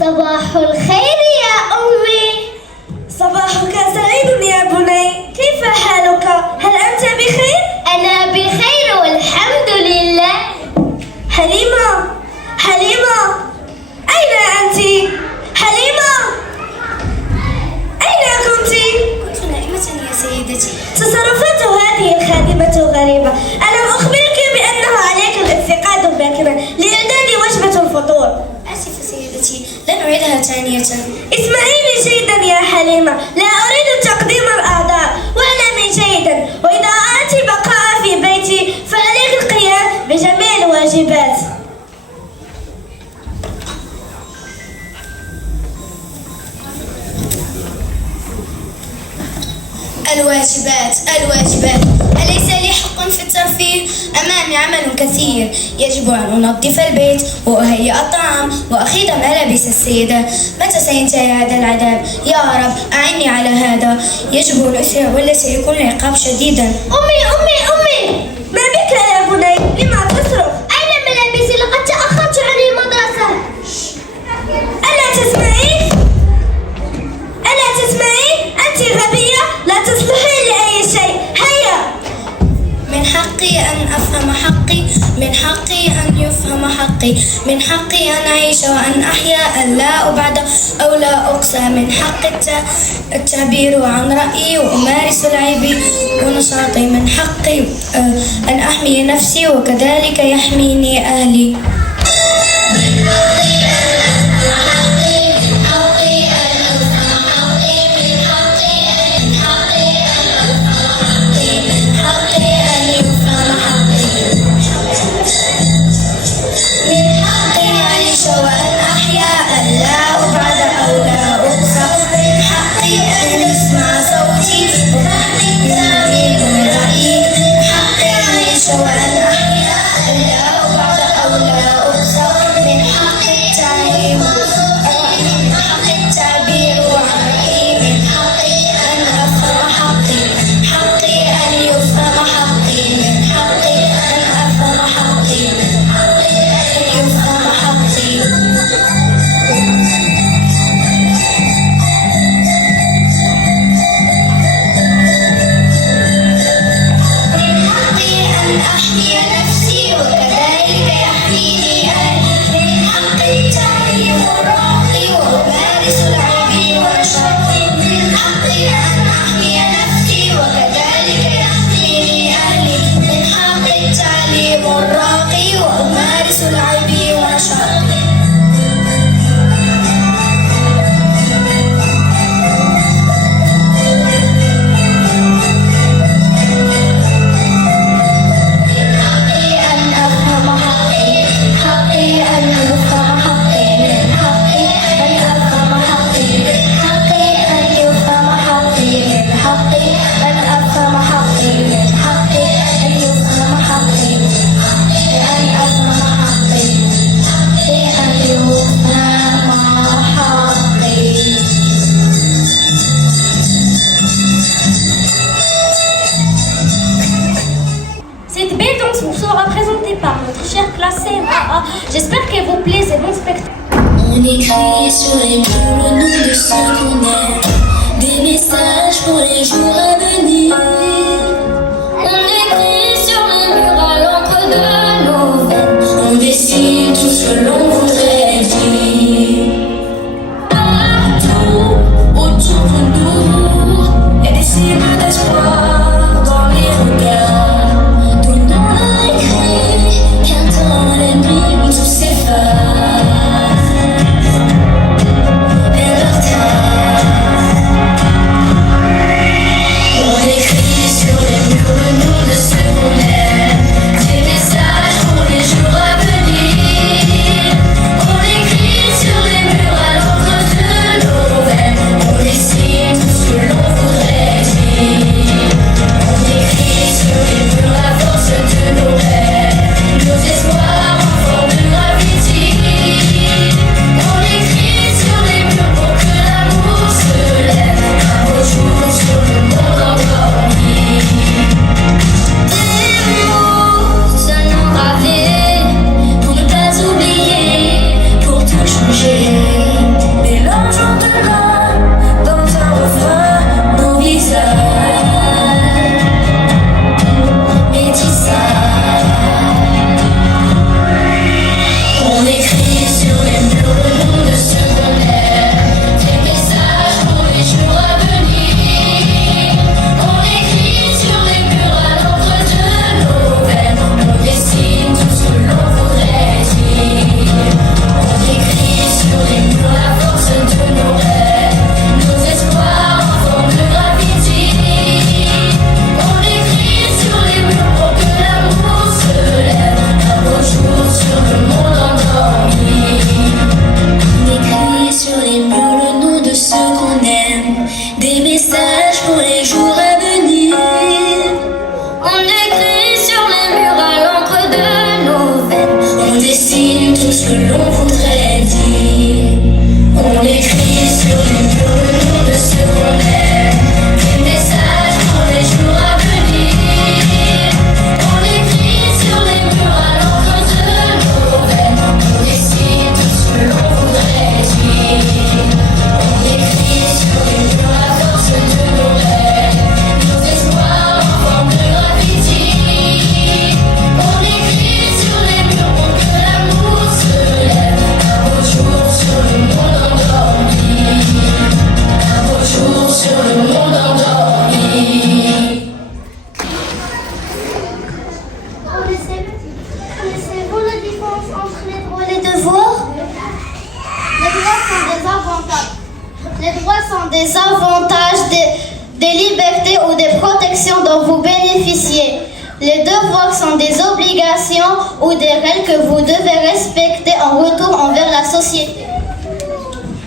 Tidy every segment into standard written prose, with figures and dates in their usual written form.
صباح الخير يا أمي. صباحك سعيد يا بني، كيف حالك؟ هل أنت بخير؟ أنا بخير والحمد لله. حليمة، حليمة، أين أنت؟ حليمة، أين كنت؟ كنت نائمة يا سيدتي. تصرفات هذه الخادمة غريبة. ألم أخبرك بأنه عليك الاستيقاظ باكرا لإعداد وجبة الفطور؟ آسفة سيدتي، لن أعيدها ثانية. اسمعيني جيدا يا حليمة، لا أريد تقديم الأعذار، واعلمي جيدا، وإذا أردت بقاء في بيتي فعليك القيام بجميع الواجبات. الواجبات، أليس لي حق في الترفيه؟ أمامي عمل كثير، يجب أن أنظف البيت وأهيئ الطعام وأخيط ملابس السيدة. متى سينتهي هذا العذاب؟ يا رب أعني على هذا. يجب أن أسرع ولا سيكون العقاب شديدا. أمي ما بك يا بني؟ لما تصرخ؟ أين ملابسي؟ لقد تأخرت عن المدرسة. ألا تسمعين؟ أنت غبية، لا تصلحين لأي شيء. هيا. من حقي أن أفهم حقي، من حقي أن يفهم حقي، من حقي أن أعيش وأن أحيا، أن لا أبعد أو لا أقسى، من حق التعبير عن رأيي وأمارس لعبي ونشاطي، من حقي أن أحمي نفسي وكذلك يحميني أهلي. J'espère qu'elle vous plaît, c'est bon spectacle. On écrit sur les murs le nom de ceux qu'on aime, des messages pour les jours à venir. On écrit sur les murs à l'encre de nos veines, on dessine tout ce que l'on voudrait dire. Partout autour de nous, il y a des signes d'espoir dans les regards. Tout le monde a écrit qu'un temps l'ennemi tout s'efface. On écrit sur les murs le nom de ceux qu'on tout ce que l'on voudrait dire. On écrit sur les murs le nom de ce qu'on aime, des messages pour les jours à venir. On écrit sur les murs à l'encre de nos veines, on décide tout ce que l'on voudrait dire. On écrit sur les murs à force de nos rêves, nos espoirs en forme de graffiti. On écrit sur les murs pour que l'amour se lève. Un beau jour sur le monde endormi. Un beau jour sur le monde endormi. Connaissez-vous la différence entre les droits et les devoirs? Les droits sont des avantages, des libertés ou des protections dont vous bénéficiez. Les devoirs sont des obligations ou des règles que vous devez respecter en retour envers la société.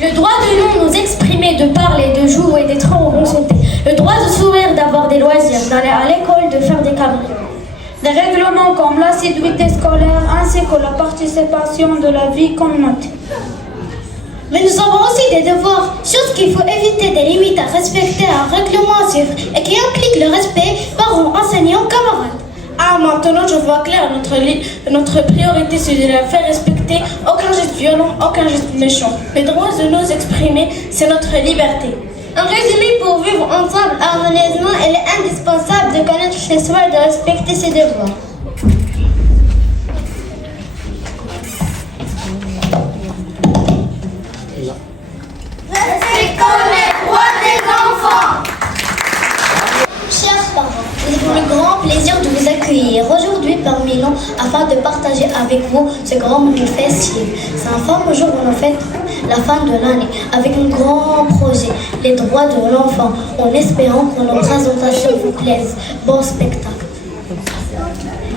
Le droit de nous exprimer, de parler, de jouer, d'être en bonne santé. Le droit de sourire, d'avoir des loisirs, d'aller à l'école, de faire des cabrioles. Des règlements comme l'assiduité scolaire ainsi que la participation de la vie communautaire. Mais nous avons aussi des devoirs, choses qu'il faut éviter, des limites à respecter, un règlement à suivre et qui impliquent le respect, parents, enseignants, camarades. Ah, maintenant je vois clair, notre priorité c'est de la faire respecter, aucun geste violent, aucun geste méchant. Les droits de nous exprimer, c'est notre liberté. En résumé, pour vivre ensemble harmonieusement, il est indispensable de connaître chez soi et de respecter ses devoirs. Respectons les droits des enfants. Chers parents, nous avons le grand plaisir de vous accueillir aujourd'hui parmi nous afin de partager avec vous ce grand moment festif. C'est un fameux jour où nous fêtons la fin de l'année avec un grand projet, les droits de l'enfant, en espérant que nos présentations vous plaisent. Bon spectacle.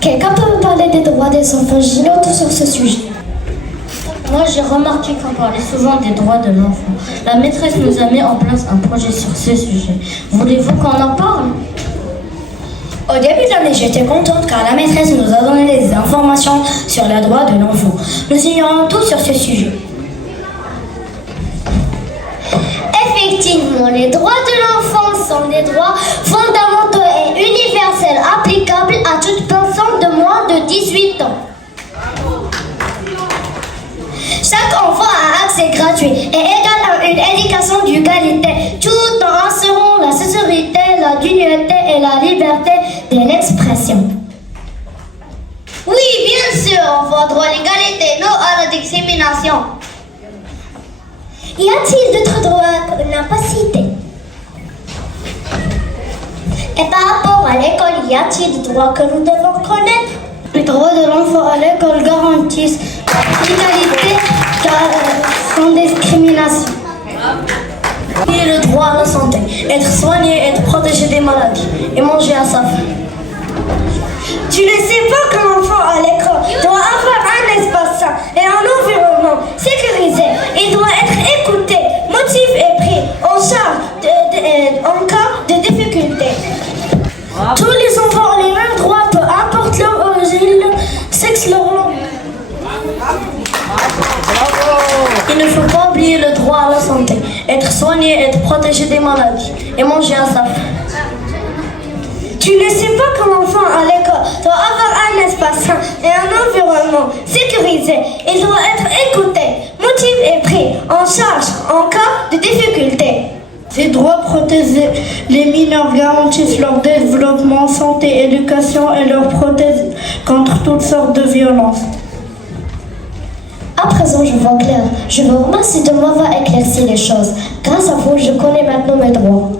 Quelqu'un peut me parler des droits des enfants? J'ignote sur ce sujet. Moi, j'ai remarqué qu'on parlait souvent des droits de l'enfant. La maîtresse nous a mis en place un projet sur ce sujet. Voulez-vous qu'on en parle? Au début de l'année, j'étais contente car la maîtresse nous a donné des informations sur les droits de l'enfant. Nous ignorons tout sur ce sujet. Effectivement, les droits de l'enfant sont des droits fondamentaux et universels applicables à toute personne de moins de 18 ans. Chaque enfant a accès gratuit et égal à une éducation d'égalité, tout en assurant la sécurité, la dignité et la liberté de l'expression. Oui, bien sûr, enfant, droit à l'égalité, non à la discrimination. Y a-t-il d'autres droits qu'on n'a pas cités? Et par rapport à l'école, y a-t-il des droits que nous devons connaître? Les droits de l'enfant à l'école garantissent l'égalité sans discrimination. Et le droit à la santé, être soigné, être protégé des maladies et manger à sa faim. Tu ne sais pas qu'un enfant à l'école doit avoir un espace sain et un environnement sécurisé. Il doit être écouté, motivé et pris en charge en cas de difficulté. Tous les enfants ont les mêmes droits, peu importe leur origine, leur sexe, leur langue. Il ne faut pas oublier le droit à la santé, être soigné, être protégé des maladies et manger à sa faim. Tu ne sais pas qu'un enfant à l'école doit avoir un espace sain et un environnement sécurisé. Il doit être écouté, motivé et pris en charge en cas de difficulté. Ces droits protègent les mineurs, garantissent leur développement, santé, éducation et leur protègent contre toutes sortes de violences. À présent, je vois clair. Je vous remercie de m'avoir éclairci les choses. Grâce à vous, je connais maintenant mes droits.